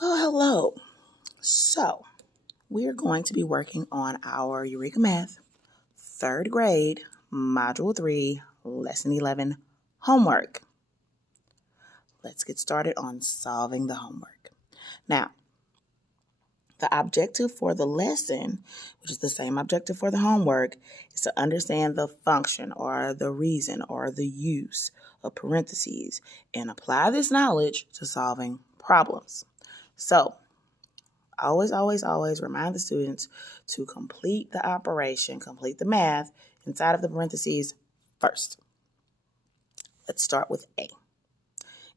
Well, hello. So, we're going to be working on our Eureka Math 3rd grade, Module 3, Lesson 11 homework. Let's get started on solving the homework. Now, the objective for the lesson, which is the same objective for the homework, is to understand the function or the reason or the use of parentheses and apply this knowledge to solving problems. So, always remind the students to complete the operation, complete the math inside of the parentheses first. Let's start with A.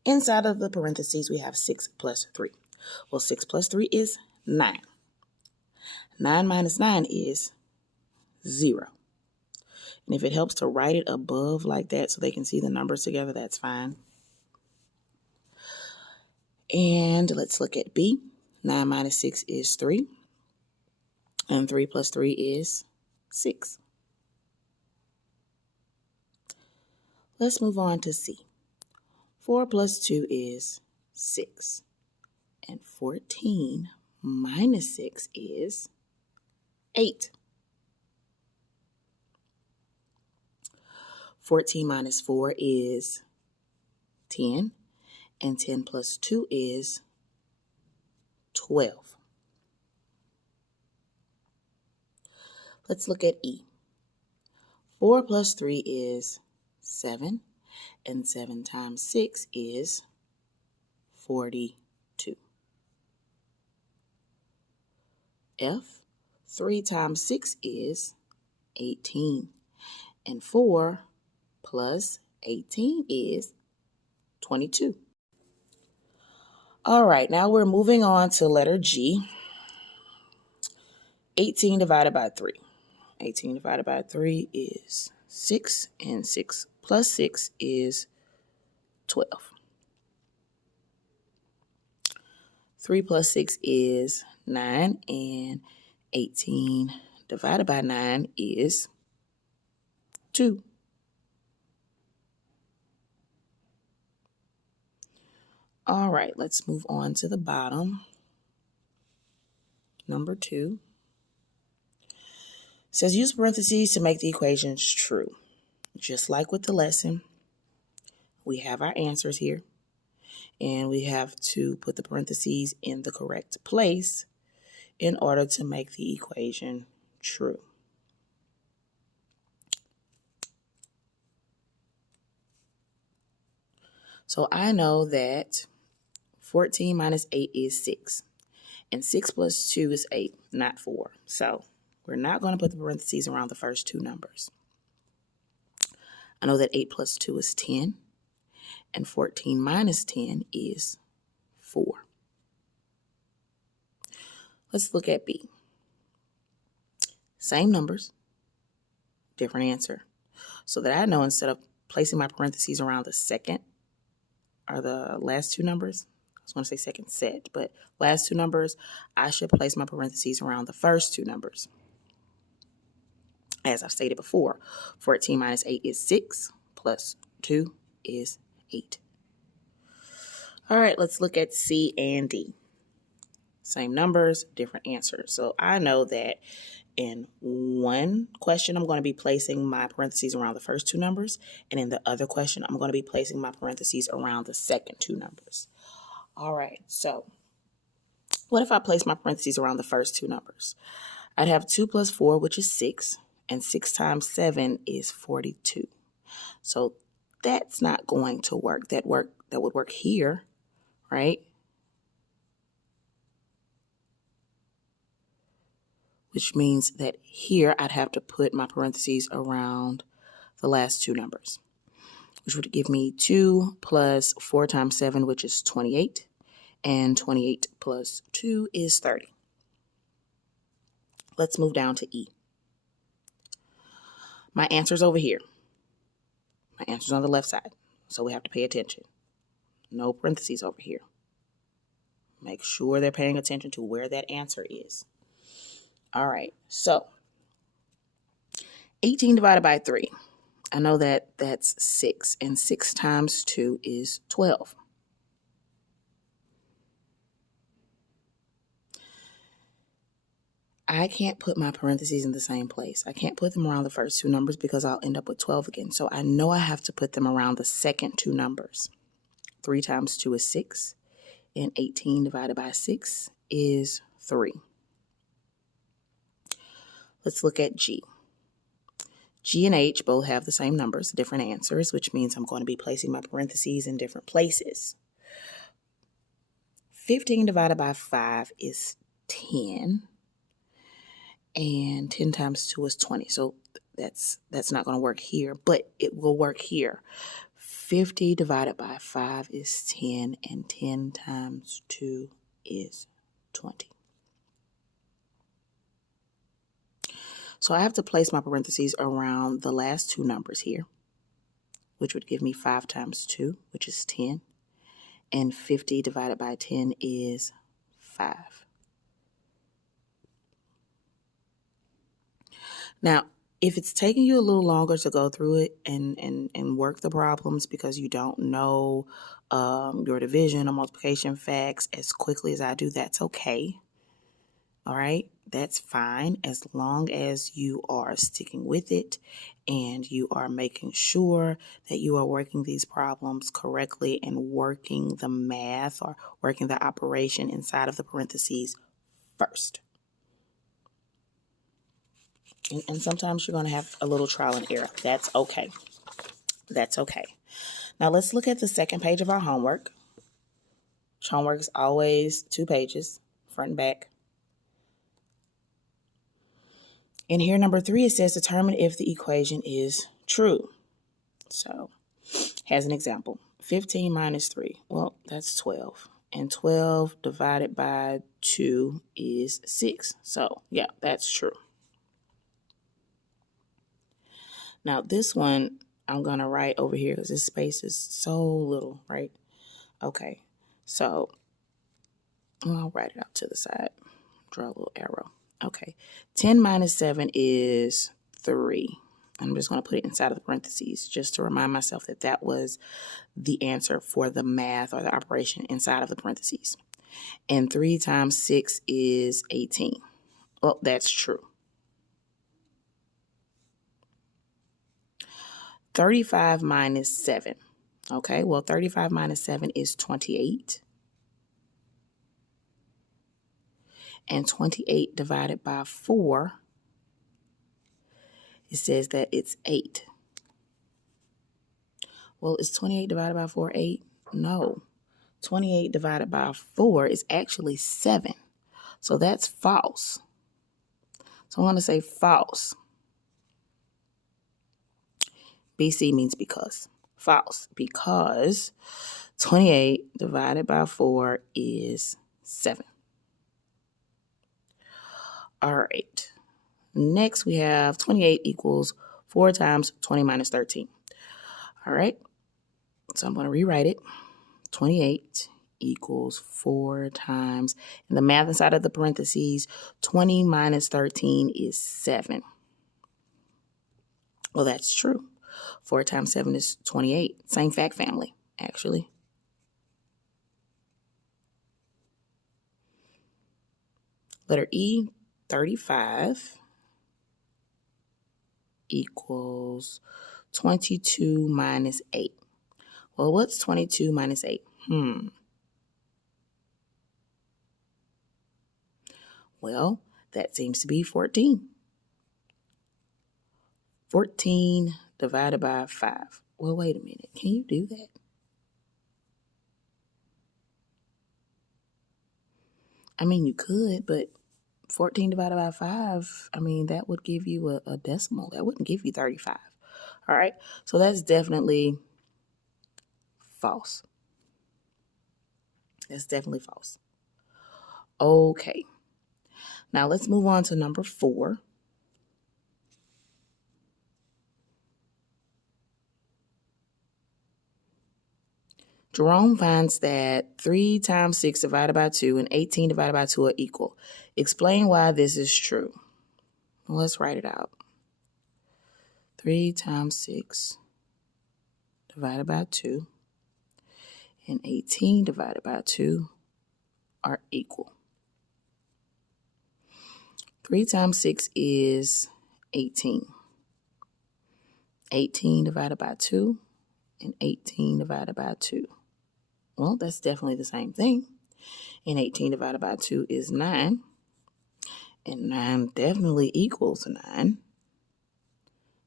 Inside of the parentheses, we have 6 plus 3. Well, 6 plus 3 is 9. 9 minus 9 is 0. And if it helps to write it above like that so they can see the numbers together, that's fine. And let's look at B. 9 minus 6 is 3. And 3 plus 3 is 6. Let's move on to C. 4 plus 2 is 6. And 14 minus 6 is 8. 14 minus 4 is 10. And 10 plus 2 is 12. Let's look at E. 4 plus 3 is 7. And 7 times 6 is 42. F. 3 times 6 is 18. And 4 plus 18 is 22. All right, now we're moving on to letter G. 18 divided by 3. 18 divided by 3 is 6, and 6 plus 6 is 12. 3 plus 6 is 9, and 18 divided by 9 is 2. All right, let's move on to the bottom. Number 2. It says use parentheses to make the equations true. Just like with the lesson, we have our answers here, and we have to put the parentheses in the correct place in order to make the equation true. So I know that 14 minus 8 is 6, and 6 plus 2 is 8, not 4. So we're not going to put the parentheses around the first two numbers. I know that 8 plus 2 is 10, and 14 minus 10 is 4. Let's look at B. Same numbers, different answer. So that I know instead of placing my parentheses around the second or the last two numbers, I was going to say second set, but last two numbers, I should place my parentheses around the first two numbers. As I've stated before, 14 minus 8 is 6, plus 2 is 8. All right, let's look at C and D. Same numbers, different answers. So I know that in one question, I'm going to be placing my parentheses around the first two numbers, and in the other question, I'm going to be placing my parentheses around the second two numbers. All right, so what if I place my parentheses around the first two numbers? I'd have 2 plus 4, which is 6, and 6 times 7 is 42. So that's not going to work. That would work here, right? Which means that here I'd have to put my parentheses around the last two numbers, which would give me 2 plus 4 times 7, which is 28, and 28 plus 2 is 30. Let's move down to E. My answer's over here. My answer's on the left side, so we have to pay attention. No parentheses over here. Make sure they're paying attention to where that answer is. All right, so 18 divided by 3. I know that that's 6, and 6 times 2 is 12. I can't put my parentheses in the same place. I can't put them around the first two numbers because I'll end up with 12 again. So I know I have to put them around the second two numbers. 3 times 2 is 6, and 18 divided by 6 is 3. Let's look at G. G and H both have the same numbers, different answers, which means I'm going to be placing my parentheses in different places. 15 divided by 5 is 10, and 10 times 2 is 20. So that's not going to work here, but it will work here. 50 divided by 5 is 10, and 10 times 2 is 20. So I have to place my parentheses around the last two numbers here, which would give me 5 times 2, which is 10. And 50 divided by 10 is 5. Now, if it's taking you a little longer to go through it and work the problems because you don't know your division or multiplication facts as quickly as I do, that's okay. All right, that's fine as long as you are sticking with it and you are making sure that you are working these problems correctly and working the math or working the operation inside of the parentheses first. And sometimes you're going to have a little trial and error. That's okay. That's okay. Now let's look at the second page of our homework. Homework is always 2 pages, front and back. And here, number 3, it says determine if the equation is true. So, has an example. 15 minus 3. Well, that's 12. And 12 divided by 2 is 6. So, yeah, that's true. Now, this one, I'm going to write over here because this space is so little, right? Okay, so I'll write it out to the side. Draw a little arrow. Okay, 10 minus 7 is 3. I'm just going to put it inside of the parentheses just to remind myself that that was the answer for the math or the operation inside of the parentheses. And 3 times 6 is 18. Well, that's true. 35 minus 7. Okay, well, 35 minus 7 is 28. And 28 divided by 4, it says that it's 8. Well, is 28 divided by 4 8? No. 28 divided by 4 is actually 7. So that's false. So I'm going to say false. BC means because. False. Because 28 divided by 4 is 7. All right. Next, we have 28 equals 4 times 20 minus 13. All right. So I'm going to rewrite it. 28 equals 4 times, and the math inside of the parentheses, 20 minus 13 is 7. Well, that's true. 4 times 7 is 28. Same fact family, actually. Letter E, 35 equals 22 minus 8. Well, what's 22 minus 8? Well, that seems to be 14. 14 divided by 5. Well, wait a minute. Can you do that? I mean, you could, but 14 divided by 5, I mean, that would give you a decimal. That wouldn't give you 35. All right, so that's definitely false. That's definitely false. Okay, now let's move on to number 4. Jerome finds that 3 times 6 divided by 2 and 18 divided by 2 are equal. Explain why this is true. Well, let's write it out. 3 times 6 divided by 2 and 18 divided by 2 are equal. 3 times 6 is 18. 18 divided by 2 and 18 divided by 2. Well, that's definitely the same thing. And 18 divided by 2 is 9. And 9 definitely equals 9.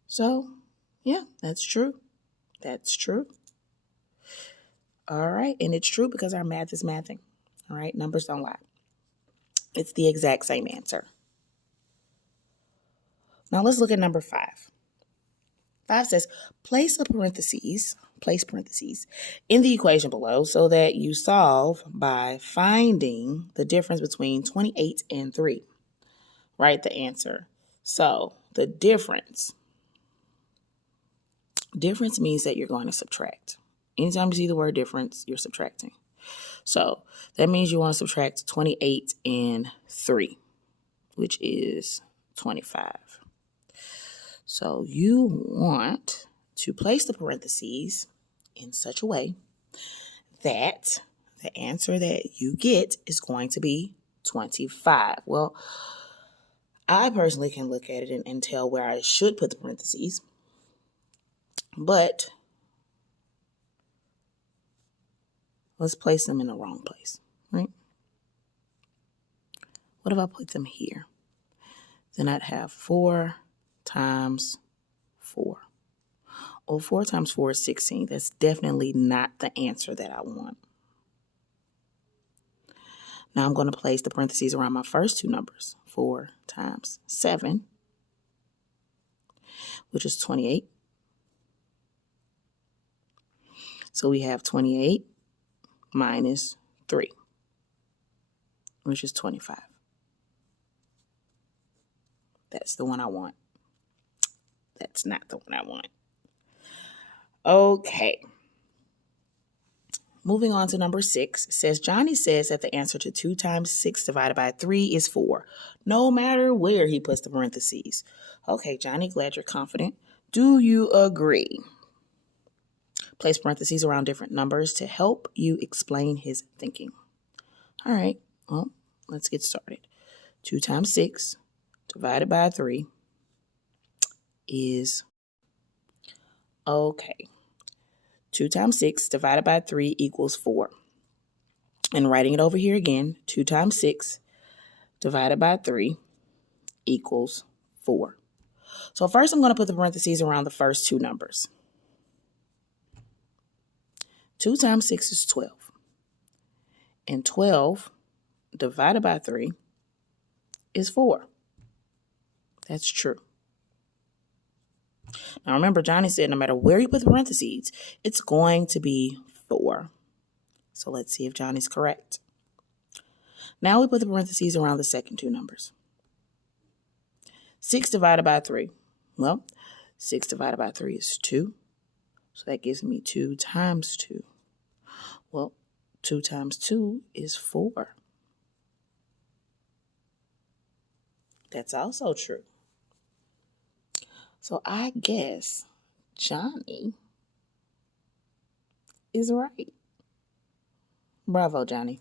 So, yeah, that's true. That's true. All right, and it's true because our math is mathing. All right, numbers don't lie. It's the exact same answer. Now let's look at number 5. 5 says, place parentheses in the equation below so that you solve by finding the difference between 28 and 3. Write the answer. So the difference means that you're going to subtract. Anytime you see the word difference, you're subtracting. So that means you want to subtract 28 and 3, which is 25. So you want to place the parentheses in such a way that the answer that you get is going to be 25. Well, I personally can look at it and tell where I should put the parentheses, but let's place them in the wrong place, right? What if I put them here? Then I'd have 4 times 4. Oh, 4 times 4 is 16. That's definitely not the answer that I want. Now I'm going to place the parentheses around my first two numbers. 4 times 7, which is 28. So we have 28 minus 3, which is 25. That's the one I want. That's not the one I want. Okay. Moving on to number 6, says Johnny says that the answer to 2 times 6 divided by 3 is 4, no matter where he puts the parentheses. Okay, Johnny, glad you're confident. Do you agree? Place parentheses around different numbers to help you explain his thinking. All right, well, let's get started. 2 times 6 divided by 3 is, okay, 2 times 6 divided by 3 equals 4. And writing it over here again, 2 times 6 divided by 3 equals 4. So first I'm going to put the parentheses around the first two numbers. 2 times 6 is 12. And 12 divided by 3 is 4. That's true. Now remember, Johnny said no matter where you put the parentheses, it's going to be 4. So let's see if Johnny's correct. Now we put the parentheses around the second two numbers. 6 divided by 3. Well, 6 divided by 3 is 2. So that gives me 2 times 2. Well, 2 times 2 is 4. That's also true. So I guess Johnny is right. Bravo, Johnny.